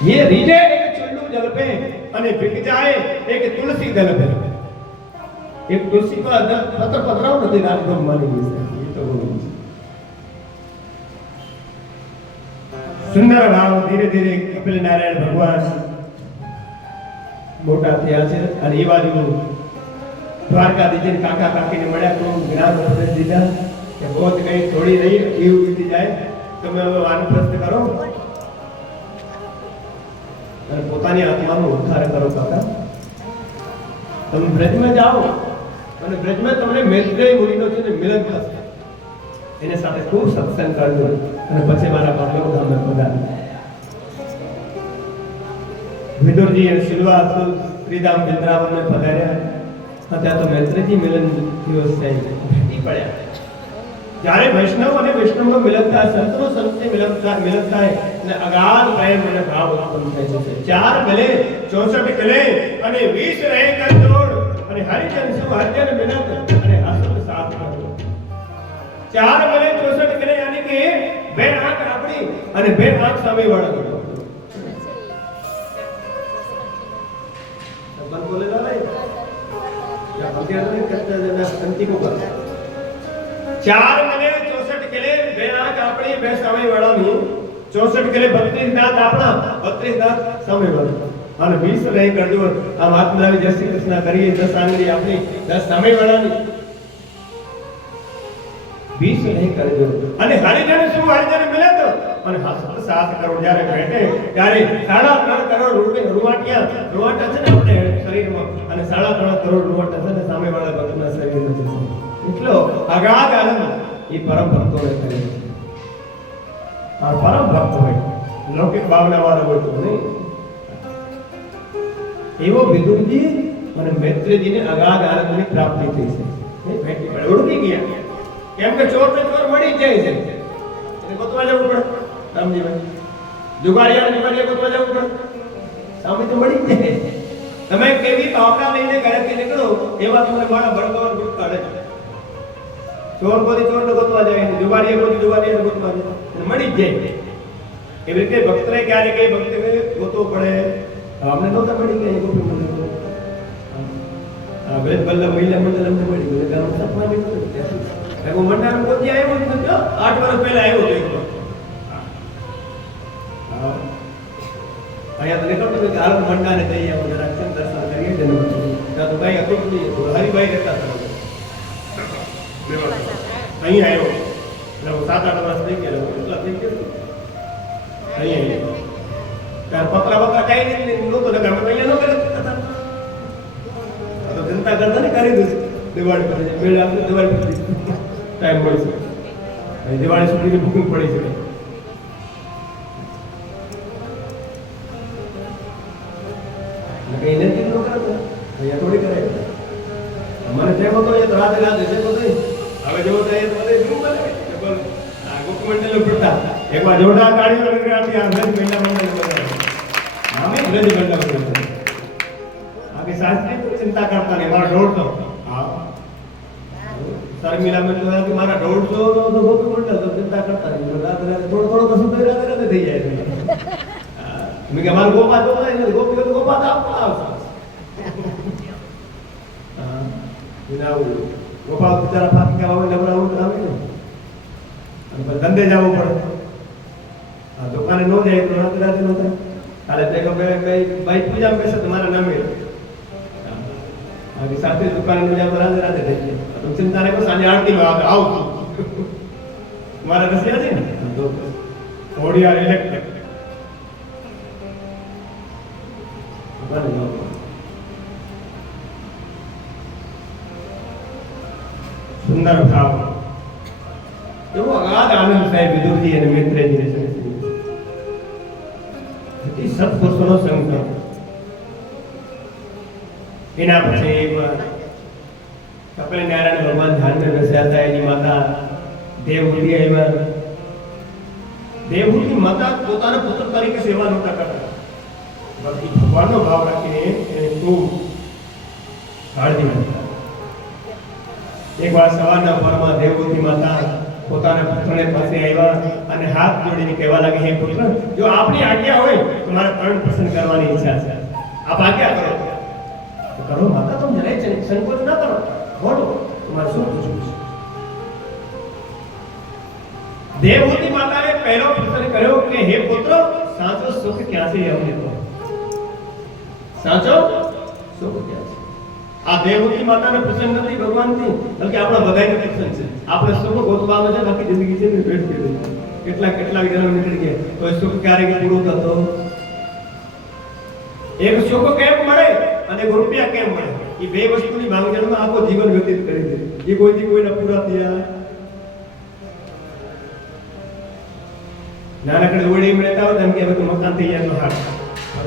ये રીજે એક ચુલ્લુ જલ पे અને ભીગ જાય એક તુલસી દલ पे एक तुलसी को पत्र पत्राओ નથી રાજભોગ માની ગઈ છે એ તો બોલું સુંદર ભાવ ધીરે ધીરે કપિલ નારાયણ ભગવાન મોટા થયા છે અને એ બાજુ દ્વારકાધીશ કાકા કાકીને મળ્યા તો જ્ઞાન ઉપદેશ દીધા કે પોત કઈ થોડી રહી એવું બીતી જાય તમે હવે વાનપ્રસ્થ કરો અને પોતાની આત્માનો ઉદ્ધાર કરો કાકા તમે બ્રજમાં જાઓ અને બ્રજમાં તમને મૈત્રેય મુનિનો છે મિલન થશે એને સાથે ખૂબ સત્સંગ કરજો અને પછી મારા પાટલો ધામમાં પધારો વિદુરજી અને સિલવાસ શ્રીધામ વૃંદાવનમાં પધાર્યા અત્યારે તો મૈત્રેયજી મિલન દિવસ છે ભેટી પડ્યા જ્યારે વૈષ્ણવ અને વૈષ્ણવનો મિલન થાય સંતનો સંતને મિલન થાય અને અગાધ પ્રેમ અને ભાવ ઉત્પન્ન થાય છે ચાર ગલે 64 ગલે અને 20 રહે કંદોડ અને હરિજન સુહરિજન મિલન અને હસન સાથ કરો ચાર ગલે 64 ગલે यानी કે બે આંખ આપણી અને બે આંખ સામે વાળા अपन बोले ना भाई या भगवान ने करता देना अंति को करता चार गले 64 गले બે આંખ આપણી બે સામે વાળાની 64 ગલે 32 દાંત આપણા 32 દાંત સામે વાળા અને 20 રહી કરજો આ વાત મિલાવી જય શ્રી કૃષ્ણ કરીએ 10 આંગળી આપણી 10 સામે વાળાની 20 રહી કરજો અને હરિજન શું હરિજન મિલે તો અને હસત 7 કરોડ જ્યારે ભેટે ત્યારે 3.5 કરોડ રૂવાટિયા રૂવાટા છે ને આપણે શરીરમાં અને 3.5 કરોડ રૂવાટા છે ને સામે વાળા ભક્તના શરીરમાં છે એટલો અગાધ આનંદ એ પરમ ભક્તોને કરે છે આ પરમ ભક્ત હોય લૌકિક ભાવના વાળો હોય તો નહીં એવો વિદુરજી અને મૈત્રેયજીને અગાધ આનંદની પ્રાપ્તિ થઈ છે એ ભેટી પડે ઉડકી ગયા કેમ કે ચોર ને ચોર મળી જાય છે એને ગોતવા જવું પડે રામજીભાઈ જુગાડિયા ગોતવા જવું પડે સામે તો મળી જાય તમે કેવી ભાવના લઈને ઘરેથી નીકળો એવા તમને મારા ભડકાવા ગુટ કાઢે ચોર કોઈ ચોર ને ગોતવા જાય જુગાડિયા કોઈ જુગાડિયા ગોતવા જાય મળી જ જાય એવી રીતે ભક્તને ક્યારે કઈ ભક્તને ગોતવો પડે અમને નહોતા મળી ગયા ગોપી મંડળ આ વેદ બલ્લભ મહિલા મંડળ અમને મળી ગયું ગામ સપના બી એવો મંડળ ગોતી આવ્યો તો 8 વર્ષ પહેલા આવ્યો તો એકવાર અહીંયા તો નીકળતો કે હાલ મંડાને જઈએ આપણે જરા દર્શન કરીએ જન્મ ત્યાં તો ભાઈ હતું હરિભાઈ રહેતા હતા અહીંયા આવ્યો એટલે 7-8 વર્ષ થઈ ગયા એટલા થઈ ગયા અહીંયા ત્યારે પકડા કઈ નહીં નહોતો ને અમે અહીંયા ન કરે તો જનતા કરતા ને કરી દઉં દિવાળી પર મેળ આપણે દિવાળી પર ટાઈમ મળશે દિવાળી સુધીની બુકિંગ પડી છે કઈ નથી ન કરતો અહીંયા થોડી કરે મને તેમ હતો એ તો રાતે રાતે છે તો નહીં હવે જેવો થાય તો બધે શું કરે બોલ આ ગોકમંડલ પડતા એકવાર જોડા કાઢ્યો એટલે આથી આ ઘર મહિના મંડળ બધા નામે ઘર મંડળ પડતા આગે શાસ્ત્રી તો ચિંતા કરતા નહીં મારા દોડતો હા શર્મિલા મેં કહ્યું કે મારા 150 નો તો ગોકમંડળ તો ચિંતા કરતા નહીં રાતે રાતે થોડો થોડો કશું તો રાતે રાતે થઈ જાય મેં કે મારું ગોપા તો નહીં ગોપી તો ગોપા તો આવશે ગોપાલ બિચારા ફાંકી ખાવા લબડાવું આવે ને અને ધંધે જવું પડે આ દુકાને ન જાય તો રાતે રાતે ન થાય કાલે તે ભાઈ પૂજા બેસે તમારા નામે આગે સાથે દુકાને ન જાય તો રાતે રાતે થઈ જાય તો ચિંતા નહીં સાંજે આરતીમાં આવે આવ મારા રસિયા છે ને તો ઓડિયા ઇલેક્ટ્રિક સુંદર ભાવ એવો અગાધ આનંદ સાહેબ વિદુરજી અને મૈત્રેયજીને છે સત્પુરુષોનો સંગ કરો એના પછી કપિલ નારાયણ ભગવાન ધ્યાનમાં બેસ્યા હતા એની માતા દેવહૂતિ આવ્યા દેવહૂતિ માતા પોતાના પુત્ર તરીકે સેવા નહોતા કરતા બાકી ભગવાનનો ભાવ રાખીને એને ખૂબ કાળજી રાખતા એકવાર સવારના પરમાં દેવહૂતિ માતા પોતાના પુત્રને પાસે આવ્યા અને હાથ જોડીને કહેવા લાગે, હે પુત્ર, જો આપની આજ્ઞા હોય તો મારે કર્ણ પ્રસન્ન કરવાની ઈચ્છા છે, આપ આજ્ઞા કરો. તો કરો માતા, તમે જરાય સંકોચ ના કરો, બોલો તમારે શું પૂછવું છે. દેવહૂતિ માતાએ પહેલો પ્રશ્ન કર્યો કે હે પુત્ર, સાચો સુખ ક્યાંથી અમને કહો, સાચો સુખ ક્યાં છે? આ દેવહૂતિ માતાને પ્રસન્ન નથી ભગવાનથી, બલકે આપણા બધાને પ્રસન્ન છે. આપણે સુખ ગોતવામાં છે, બાકી જિંદગી છે ને ભેટ કરી કેટલા જન્મ નીકળી ગયા, તો સુખ ક્યારેક પૂરું થતો. એક સુખ કેમ મળે અને એક રૂપિયા કેમ મળે, એ બે વસ્તુની માંગણીમાં આખો જીવન વ્યતીત કરી દે. એ કોઈથી કોઈના પૂરા થયા. નાનકડે ઓડી મળતા હોય કે હવે તો મકાન થઈ જાય તો હાથ,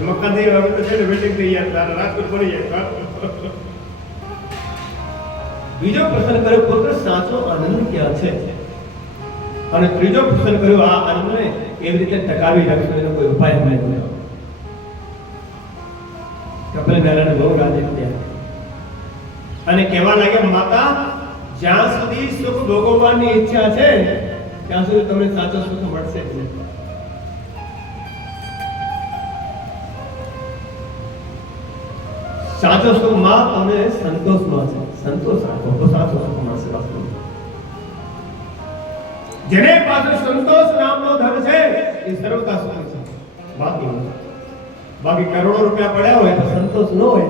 મકાન થઈ હવે તો છે ને વેટિંગ થઈ જાય, રાજકોટ પડી જાય. બીજો પ્રશ્ન કર્યો, પુત્ર સાચો આનંદ ક્યાં છે? અને ત્રીજો પ્રશ્ન કર્યો, આ આનંદને કેવી રીતે ટકાવી રાખશો, એનો કોઈ ઉપાય મને જણાવો. કપિલ નારાયણ બહુ રાજી થયા અને કહેવા લાગ્યા, માતા, જ્યાં સુધી સુખ ભોગવવાની ઈચ્છા છે ત્યાં સુધી તમને સાચો સુખ મળશે જ નહીં. સાચો સુખ માં તમને સંતોષમાં છે, સંતોષ રાખો તો સાચો સુખ મળશે. જેને પાસે સંતોષ નામનો ધન છે એ સર્વતા સુખ છે. બાકી કરોડો રૂપિયા પડ્યા હોય તો સંતોષ ન હોય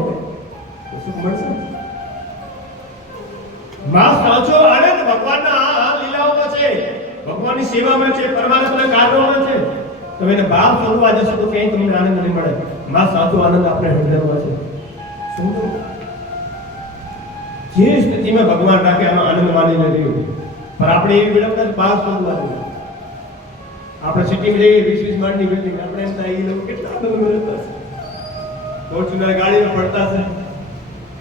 તો સુખ મળશે. માં સાચો આનંદ ભગવાનના આ લીલાઓમાં છે, ભગવાનની સેવામાં છે, પરમાત્માના કાર્યોમાં છે. તમે એને ભાવ સ્વરૂપમાં જશો તો ક્યાંય તમને આનંદ નહીં મળે. માં સાચો આનંદ આપણે હૃદયમાં છે. જે સ્થિતિમાં ભગવાન રાખે આમાં આનંદ માની રહ્યું. પણ આપણે એવી વિડંબના ભાવ સ્વરૂપમાં છે. આપણે સિટીમાં જઈએ 20-20 માળની બિલ્ડિંગ, આપણે એમ થાય એ લોકો કેટલા આનંદ મેળવતા છે, ફોર્ચ્યુનર ગાડીમાં પડતા છે,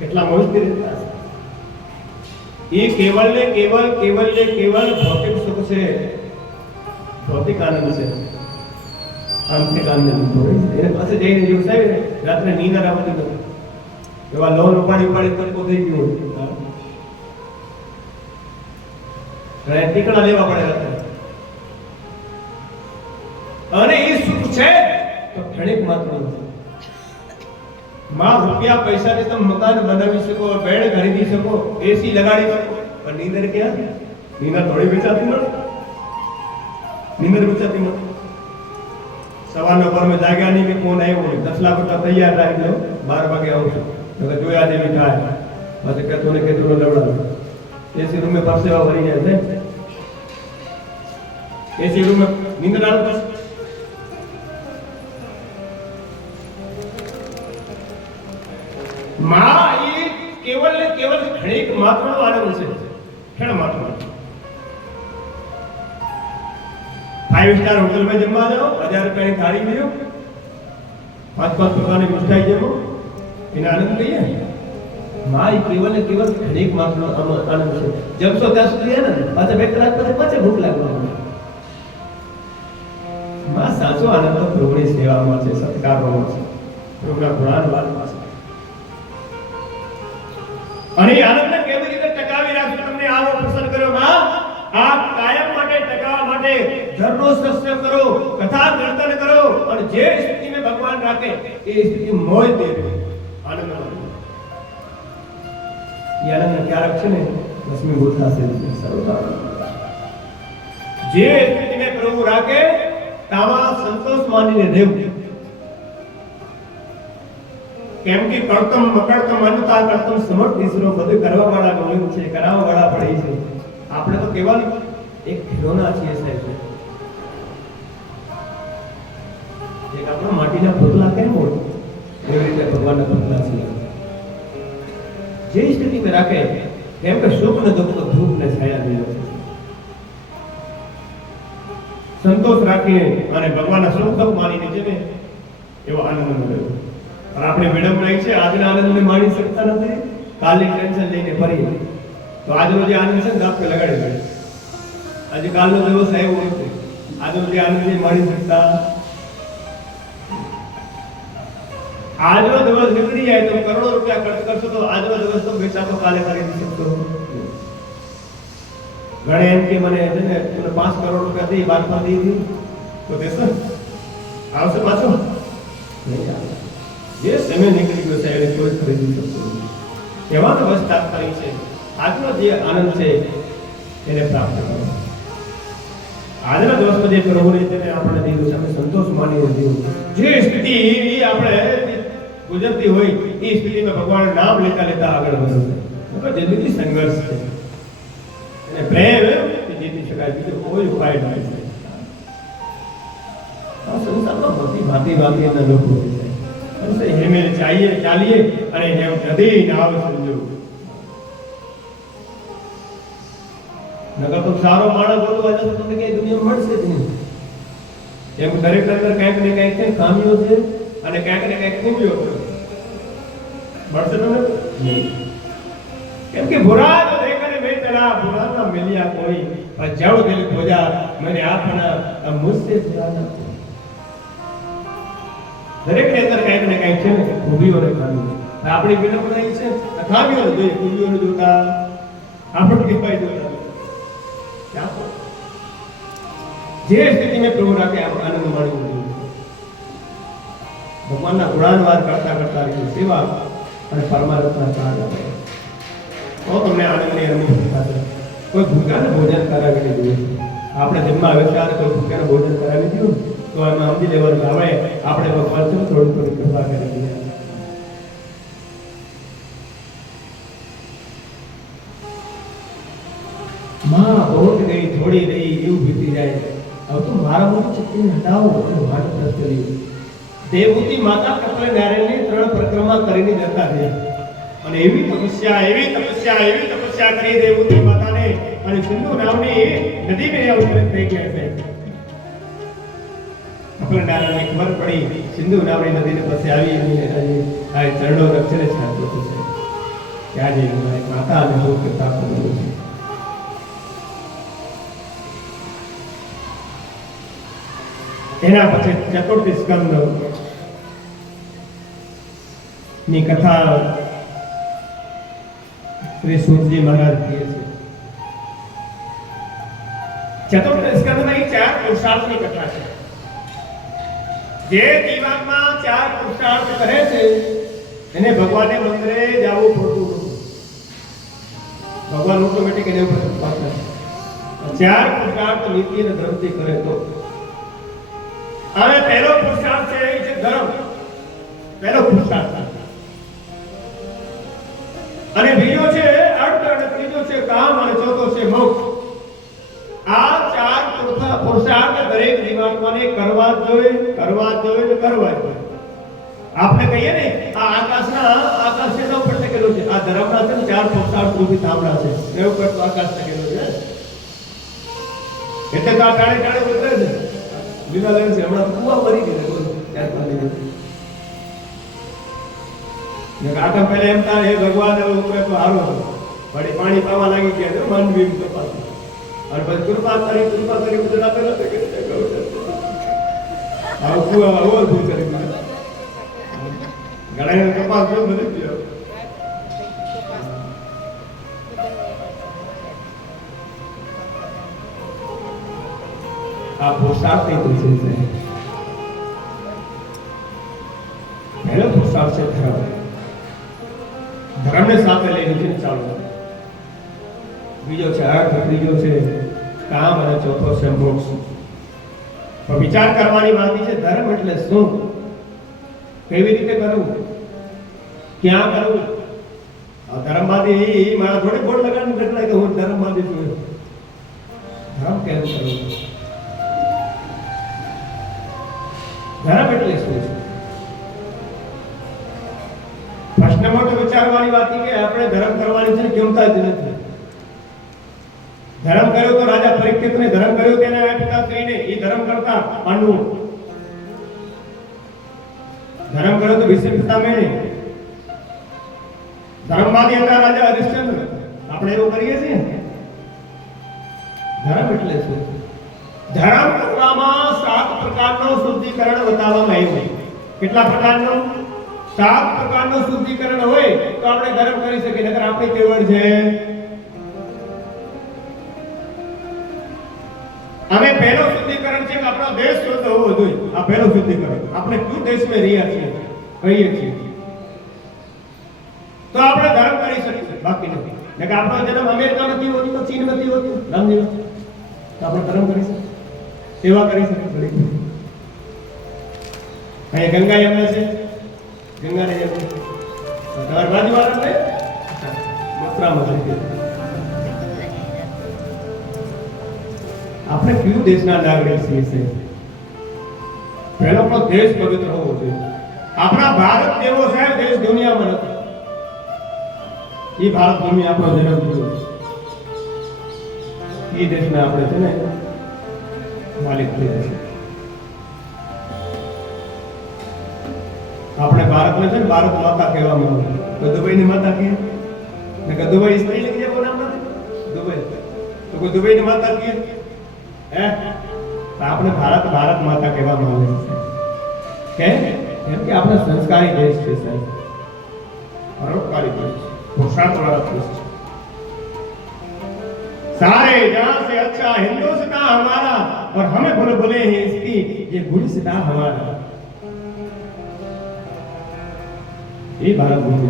કેટલા મોજથી રહેતા છે. એ કેવલ ને કેવલ ભૌતિક સુખ છે, ભૌતિક આનંદ છે. આંતરિક આનંદ એને પાસે જઈને જેવું સાહેબ રાત્રે નીંદર આવતી નથી. એવા લોન ઉપાડી તરકો થઈ ગયો હોય, ટીકડા લેવા પડે રાત્રે. અને એ સુખ છે તો ક્ષણિક માત્ર છે. માં રૂપિયા પૈસાથી તમે મકાન બનાવી શકો, બેડ ખરીદી શકો, એસી લગાડી શકો, પણ નીંદર ક્યાં? નીંદર થોડી વેચાતી મળે, નીંદર વેચાતી મળે. સવારના પરમાં જાગ્યા નહીં કે ફોન આવ્યો હોય, 10 લાખ રૂપિયા તૈયાર રાખી દો, 12 વાગે આવું છું, જોયા જેવી થાય, પછી કહેતો ને લવડાવે. એસી રૂમે પરસેવા ભરી જાય છે, એસી રૂમે નીંદર આવે. માં એ કેવલ ને કેવલ ક્ષણિક માત્રનો આનંદ છે, ક્ષણ માત્ર. 5 સ્ટાર હોટલમાં જમવા જાઓ, 1000 રૂપિયાની થાળી લ્યો, 5 પ્રકારની મીઠાઈ જમો, એને આનંદ કહીએ. માં એ કેવલ ને કેવલ ક્ષણિક માત્રનો આનંદ છે. જમશો ત્યાં સુધી ને પાછા 2 કલાક પછી પાછા ભૂખ લાગવા. માં સાચો આનંદ તો પ્રભુની સેવામાં છે, સત્કારમાં છે, પ્રભુના ગુણાનુવાદમાં છે. અને આનંદને કેવી રીતે ટકાવી રાખશો? તમને આવો પ્રસન્ન કર્યો માં, આ કાયમ માટે ટકાવવા માટે ધર્મનો સત્સંગ કરો, કથા કીર્તન કરો, અને જે સ્થિતિને ભગવાન રાખે એ સ્થિતિ મોજ દે, આનંદ મળે. એ આનંદ ક્યારેક છે ને લક્ષ્મીભૂત થશે, સર્વતા. જે સ્થિતિને પ્રભુ રાખે તામાં સંતોષ માનીને રહેવું. કેમ કે કર્તમ મકડતમ અનતા કર્તમ સમર્થ ઈશ્વરો બધું કરવા વાળા ગોવિંદ છે, કરાવવા વાળા પડી છે. આપણે તો કેવલ એક ખિલોના છીએ સાહેબ. એક આપણા માટીના પુતલા કેમ હોય એવી રીતે ભગવાનના પુતલા છે. જે સ્થિતિમાં રાખે કેમ કે સુખ ને દુઃખ ધૂપ ને છાયા દેવો, સંતોષ રાખીને અને ભગવાનના સુખ દુઃખ માનીને છે ને એવો આનંદ મળ્યો. પણ આપણે વિડંબનાઈ છે, આજના આનંદને માણી શકતા નથી, કાલની ટેન્શન લઈને ફરીએ. તો આજનો જે આનંદ છે ને આપણે લગાડી દઈએ. આજે કાલનો દિવસ આવ્યો નથી, આજનો જે આનંદ છે માણી શકતા. આજનો દિવસ નીકળી જાય તો કરોડો રૂપિયા ખર્ચ કરશો તો આજનો દિવસ તો બેચા તો કાલે ખરીદી શકતો. ઘણે એમ કે મને છે ને મને 5 કરોડ રૂપિયા દઈ બાદમાં દઈ દી તો દેશો આવશે પાછો નહીં આવે. જે સમય નીકળી ગયો છે એને કોઈ ખરીદી શકતો નથી. એવા અવસ્થા કરી છે. આજનો જે આનંદ છે એને પ્રાપ્ત કરો. આજના દિવસમાં જે પ્રભુને તેને આપણે દીધું છે આપણે સંતોષ માનીને દીધું. જે સ્થિતિ આપણે ગુજરતી હોય એ સ્થિતિમાં ભગવાન નામ લેતા લેતા આગળ વધો છે. જિંદગી સંઘર્ષ છે અને પ્રેમ જીતી શકાય બીજો કોઈ ઉપાય નથી. આ સંસારમાં ભાંતિ ભાંતિના લોકો છે. હેમે ચાલીએ અને હેમ નદી નાવ સમજો. નગર તો સારો માણસ બોલવા જતો તમને કઈ દુનિયામાં મળશે જ નહીં. એમ દરેક અંદર કંઈક ને કંઈક છે ખામીઓ છે અને કંઈક ને કંઈક ખૂબીઓ છે. મળશે તમને નહીં. કેમ કે बुरा जो देखने में चला बुरा ना मिलिया कोई और जब दिल खोजा मैंने अपना अब मुझसे बुरा ना कोई. દરેક ની અંદર કંઈક ને કંઈક છે ને ખૂબીઓ ને ખામીઓ. આપણી વિનમ્રતા છે ખામીઓ જોઈએ ખૂબીઓને જોતા આપણે કીપાઈ જોતા જે સ્થિતિ में प्रभु राखे आनंद माणी. भगवानના ગુણાનવાદ કરતા કરતા સેવા અને પરમાત્માના કાર્ય આપે તો તમને આનંદની અનુભૂતિ થશે. કોઈ ભૂખ્યાને ભોજન કરાવી દીધું. આપણે જન્મ આવે ત્યારે કોઈ ભૂખ્યાને ભોજન કરાવી દીધું તો એમાં સમજી લેવાનું આવે આપણે ભગવાન છે થોડી થોડી કૃપા કરી દીધી. માં बहुत गई थोड़ी रही એવું બીતી જાય. अब तो મારા મોઢું ચિત્તને હટાવો અને વાત પ્રસ્તુત. દેવહૂતિ માતા કપલે નારાયણની 3 પરિક્રમા કરીને જતા થયા અને એવી તપસ્યા કરી દેવહૂતિ માતાને અને સિંધુ નામની નદીને અવતરિત થઈ ગયા છે. કપલે નારાયણને ખબર પડી સિંધુ નામની નદીને પાસે આવી અને આ ચરણો રક્ષણે છાતો છે કે આજે માતા અને હું કરતા કરું છું. એના પછી ચતુર્થ સ્કંદ ની કથા શ્રી સૂતજી મહારાજ કહે છે. ચતુર્થ સ્કંદમાં 4 પુરુષાર્થની કથા છે. જે જીવાત્મા 4 પુરુષાર્થ કરે છે એને ભગવાનને મંદિરે જવું પડતું નથી. ભગવાન ઓટોમેટિક એને ઉપર પાછા 4 પુરુષાર્થ નીતિ અને ધર્મથી કરે તો. હવે પહેલો પુરુષાર્થ છે એ છે ધર્મ. પહેલો પુરુષાર્થ અને બીજો છે અર્થ અને ત્રીજો છે કામ અને ચોથો છે મોક્ષ. આ 4 પુરુષાર્થ દરેક જીવાત્માને કરવા જોઈએ. આપણે કહીએ ને આ આકાશ એના ઉપર ટકેલો છે. આ ધર્મના છે 4 પુરુષાર્થ રૂપી થાંભલા છે એના ઉપર તો આકાશ ટકેલો છે. એટલે તો આ ટાળે ઉતરે છે. લીલા લાગે છે હમણાં કુવા ભરી ગયો ત્યાર પાણી ને આટમ પહેલા એમ તારે હે ભગવાન હવે ઉપર તો હારો વળી પાણી પાવા લાગી ગયા તો માનવી તો પાછું અને પછી કૃપા કરી બધું આપેલા તે કે આ કુવા ઓવર ફૂલ કરી દીધા. ઘણા કપાસ જો બધું ગયો. આ પુરુષાર્થ નહીં પૂછે છે. પહેલો પુરુષાર્થ છે ધર્મ. ધર્મને સાથે લઈને ચાલુ. બીજો છે અર્થ, ત્રીજો છે કામ અને ચોથો છે મોક્ષ. પણ વિચાર કરવાની વાત છે ધર્મ એટલે શું, કેવી રીતે કરવું, ક્યાં કરવું. આ ધર્મમાંથી મારા થોડે બોર્ડ લગાડીને દેખાય કે હું ધર્મમાંથી છું. ધર્મ કેમ કરવું, ધર્મ એટલે શું છે. પ્રશ્ન મોટો વિચારવાની વાત કે આપણે ધર્મ કરવાની છે કેમતા જ નથી. ધર્મ કર્યો તો રાજા પરીક્ષિતને, ધર્મ કર્યો તેના પિતા શ્રીને, એ ધર્મ કરતા પાંડવો. ધર્મ કર્યો તો વિષ્ણુ પિતામહને, ધર્મમાંથી હતા રાજા હરિશ્ચંદ્ર. આપણે એવું કરીએ છીએ. ધર્મ એટલે શું? ધર્મ કરવામાં 7 પ્રકારનો શુદ્ધિકરણ બતાવવામાં આવ્યું. કેટલા પ્રકારનો? 7 પ્રકારનો શુદ્ધિકરણ હોય તો આપણે ધર્મ કરી શકીએ. નકર આપણી કેવળ છે પહેલો શુદ્ધિકરણ છે કે આપણો દેશ શુદ્ધ હોવો જોઈએ. આ પહેલો શુદ્ધિકરણ. આપણે કયું દેશમાં રહ્યા છીએ કહીએ છીએ તો આપણે ધર્મ કરી શકીએ, બાકી નથી. ને કે આપણો જન્મ અમેરિકા નથી હોતો તો ચીન નથી હોતું, રામજી તો આપણે ધર્મ કરી શકીએ, સેવા કરી શકીએ. અહીંયા ગંગા યમુના છે, ગંગા ને યમુના તમારી બાજુવાળા ને મથુરામાં છે. આપણે કયું દેશના નાગરિક છીએ? પહેલો આપણો દેશ પવિત્ર હોવો જોઈએ. આપણા ભારત જેવો સાહેબ દેશ દુનિયામાં નથી. એ ભારત ભૂમિ આપણો જન્મ થયો, એ દેશના આપણે છે ને માલિક થઈ જશે. આપણે ભારતને છે ને ભારત માતા કહેવામાં આવે. તો દુબઈની માતા કહે ને કે દુબઈ સ્ત્રીલિંગ જેવું નામ નથી દુબઈ, તો કોઈ દુબઈની માતા કહે હે? આપણે ભારત ભારત માતા કહેવામાં આવે છે. કેમ કે આપણે સંસ્કારી દેશ છે સાહેબ, પરોપકારી દેશ છે, પુરુષાર્થ વાળા દેશ છે. सारे जहां से अच्छा हिंदुस्तान हमारा और हमें भूल भूले हैं इसकी ये गुलिस्तान हमारा. ये भारत भूमि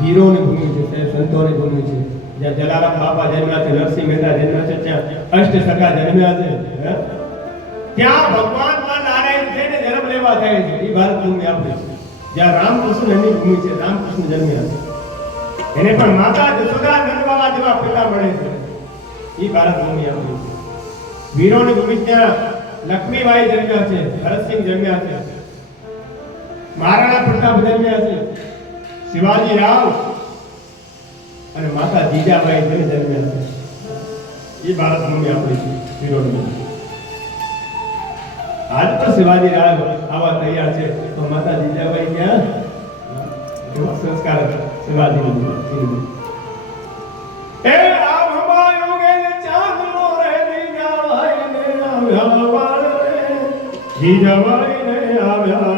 વીરોની ભૂમિ છે, સંતોની ભૂમિ છે. જ્યાં જલારામ બાપા જન્મ્યા છે, નરસિંહ મહેતા જન્મ્યા છે, ત્યાં અષ્ટ સખા જન્મ્યા છે, ત્યાં ભગવાન માં નારાયણ છે ને જન્મ લેવા જાય છે. એ ભારત ભૂમિ આપણી છે. જ્યાં રામકૃષ્ણ એની ભૂમિ છે, રામકૃષ્ણ જન્મ્યા છે, એને પણ માતા જશોદા નંદબાવા જેવા પિતા મળે છે. એ ભારત ભૂમિ આપણી છે. વીરોની ભૂમિ ત્યાં લક્ષ્મીબાઈ જન્મ્યા છે, ભરતસિંહ જન્મ્યા છે, મહારાણા પ્રતાપ જન્મ્યા છે, શિવાજી રાવ અને માતા જીજાબાઈ જન્મ્યા છે. એ ભારત ભૂમિ આપણી છે, વીરોની ભૂમિ. આજ તો શિવાજી રાવ આવા તૈયાર છે તો માતા જીજાબાઈ ક્યાં? એવા સંસ્કાર શિવાજી એ આપ હમાયો ગે ચાંદ મોરે જીજાબાઈ ને આવ્યા વાળે, જીજાબાઈ ને આવ્યા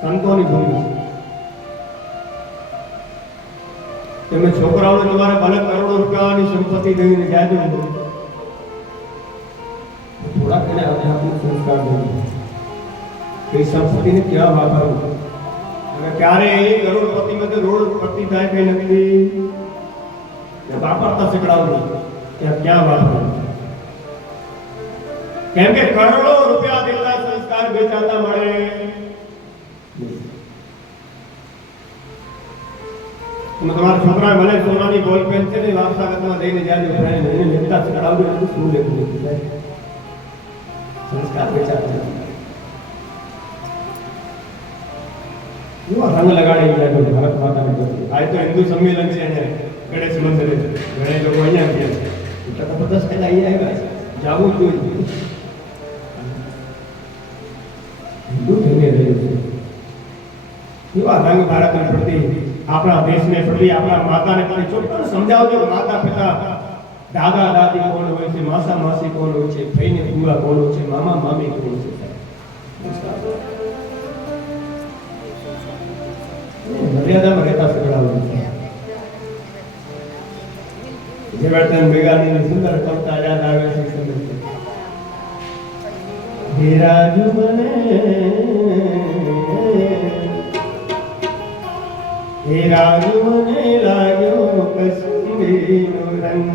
સંતોની ભૂમિ છે. તમે છોકરાઓને તમારે ભલે કરોડો રૂપિયાની સંપત્તિ દઈને જાજો, થોડાક એને આધ્યાત્મિક સંસ્કાર દઈએ. એ સંપત્તિને ક્યાં વાપરવું અને ક્યારે એ કરોડપતિમાં રોડપતિ થાય કઈ નથી વાપરતા શીખડાવવું, ત્યાં ક્યાં વાપરવું. કેમ કે કરોડો રૂપિયા દેતા સંસ્કાર વેચાતા મળે. તમારા છોકરા ભલે સોનાની બોલ પેન છે ને વાપસાગતમાં દઈને જાજો, એને લેતા શીખડાવજો. શું લેવું સંસ્કાર વેચાતા રંગ લગાડી ગયા ભારત માતાને પ્રતિ. આ તો હિન્દુ સંમેલન છે અને ગણેશ મંદિરે ઘણા લોકો અહીંયા ગયા છે. એટલા તો 50 પહેલા અહીંયા આવ્યા છે, જવું જોઈએ. હિન્દુ થઈને રહ્યું છે. એવા રંગ ભારતને પ્રતિ, આપણા દેશને પ્રતિ, આપણા માતાને પ્રતિ ચોક્કસ સમજાવજો. માતા પિતા, દાદા દાદી કોણ હોય છે, માસા માસી કોણ હોય છે, ભાઈને ફુવા કોણ હોય છે, મામા મામી કોણ છે. મર્યાદામાં રહેતા શીખડાવવું છે. જયવર્ધન મેઘાણીની સુંદર કવિતા યાદ આવે છે. હે રાજુ મને, હે રાજુ મને લાગ્યો કશ્મીરનો રંગ,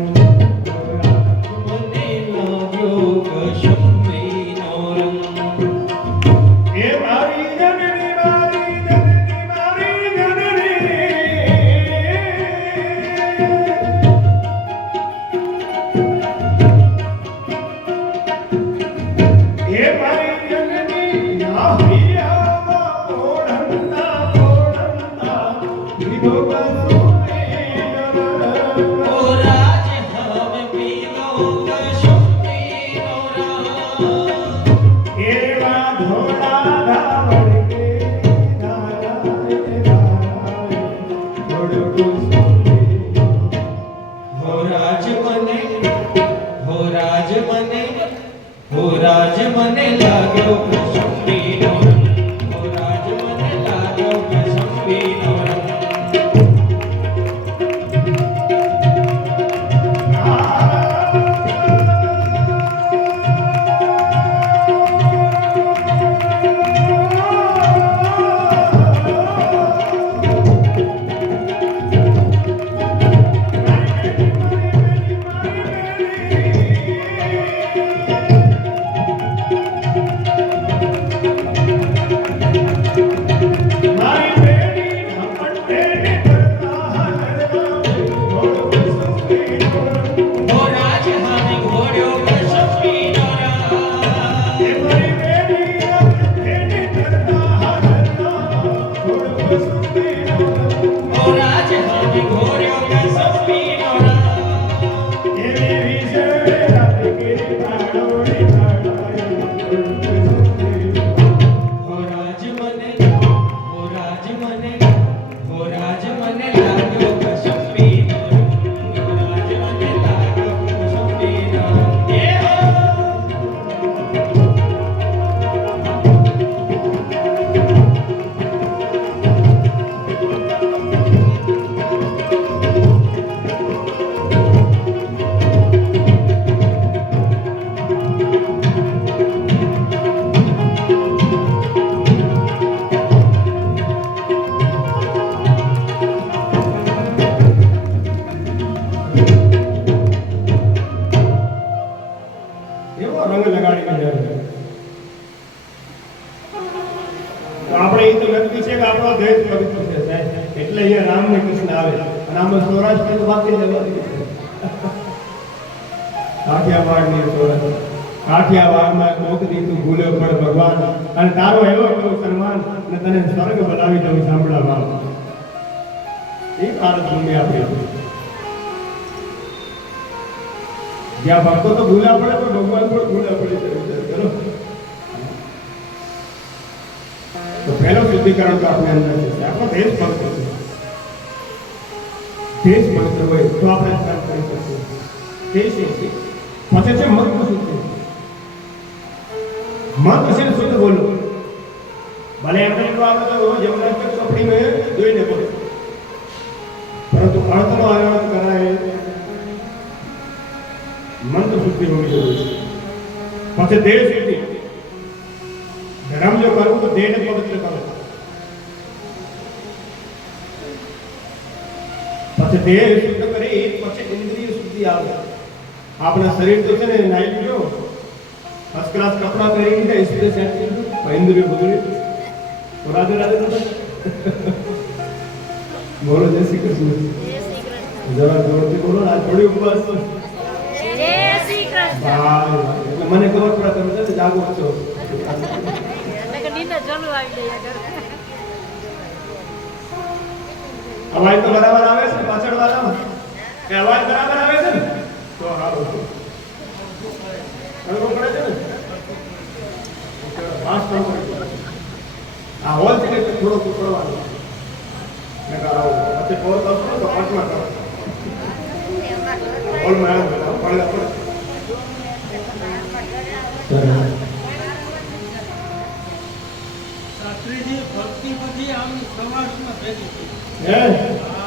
મને લાગ્યો કશ્મીરનો રંગ. હે મારી જનની, મારી જનની, મારી જનની, હે મારી જનની ના હિયામાં ઓળંગતા ઓળંગતા લીધો કસુમેરો. ઓ રાજ હવે પીલો કસુમેરો એવા ધોળા ધાવણ કે ધારાય ધારાય થોડો કુસુમેરો. હો રાજ મને, હો રાજ મને, હો રાજ મને લાગ્યો કસુમેરો રંગ, હો રાજ મને લાગ્યો કસુમેરો રંગ. આપણે એ તો નક્કી છે કે આપણો દેશ પવિત્ર છે સાહેબ, એટલે અહીંયા રામ ને કૃષ્ણ આવે અને આમાં સૌરાષ્ટ્ર તો બાકી જવાની છે. કાઠિયાવાડની સૌરાષ્ટ્ર, કાઠિયાવાડમાં કોકની તું ભૂલે પડ ભગવાન, અને તારો એવો એવો સન્માન અને તને સ્વર્ગ બનાવી દઉં સાંભળવા. એ ભારત ભૂમિ આપણી, જ્યાં ભક્તો તો ભૂલા પડે પણ ભગવાન પણ ભૂલા પડે છે. ચલો તો પહેલો શુદ્ધિકરણ તો આપણે અંદર છે. આપણો દેશ પવિત્ર છે. દેશ પવિત્ર હોય તો આપણે કામ કરી શકીએ. દેશ એ છે. પછી છે મત શુદ્ધિ. મત છે શુદ્ધ બોલો. ભલે એમને એટલું આવે તો જબરદસ્ત ચોપડી મેં જોઈને બોલો, પરંતુ અર્થનો આયોજન કરાય મન તો શુદ્ધિ હોવી જરૂરી છે. પછી દેહ શુદ્ધિ. ધર્મ જો કરવું તો દેહને પવિત્ર કરો. પછી દેહ શુદ્ધ કરી પછી ઇન્દ્રિય શુદ્ધિ આવે. આપણા શરીર તો છે ને નાઈ લીધો, ફર્સ્ટ ક્લાસ કપડા પહેરી લીધા, ઇસ્ત્રી સેટ કરી દીધું, ઇન્દ્રિય બધું તો રાધે રાધે તો બોલો જય શ્રી કૃષ્ણ. જરા જોરથી બોલો ને, આ થોડી ઉપવાસ છે. જય શ્રી કૃષ્ણ. ભાઈ એટલે મને ખબર પડે તમે છે ને જાગો છો. એટલે કે નીંદર ચાલુ આવી જાય ઘરે. અવાજ તો બરાબર આવે છે ને પાછળ વાળામાં? કે અવાજ બરાબર આવે છે ને? તો સારું છે. અનુભવ પડે છે ને? પાંચ કામ કરી આ હોલ છે ને થોડો કૂકડવાનો. મેં કહ્યું આવો પછી કોલ કરશો તો પાંચમાં કરો. હોલમાં આવ્યો પડે પડે. શાસ્ત્રીજી ભક્તિ બધી આમ સમાજમાં ભેગી થઈ. હે? હા.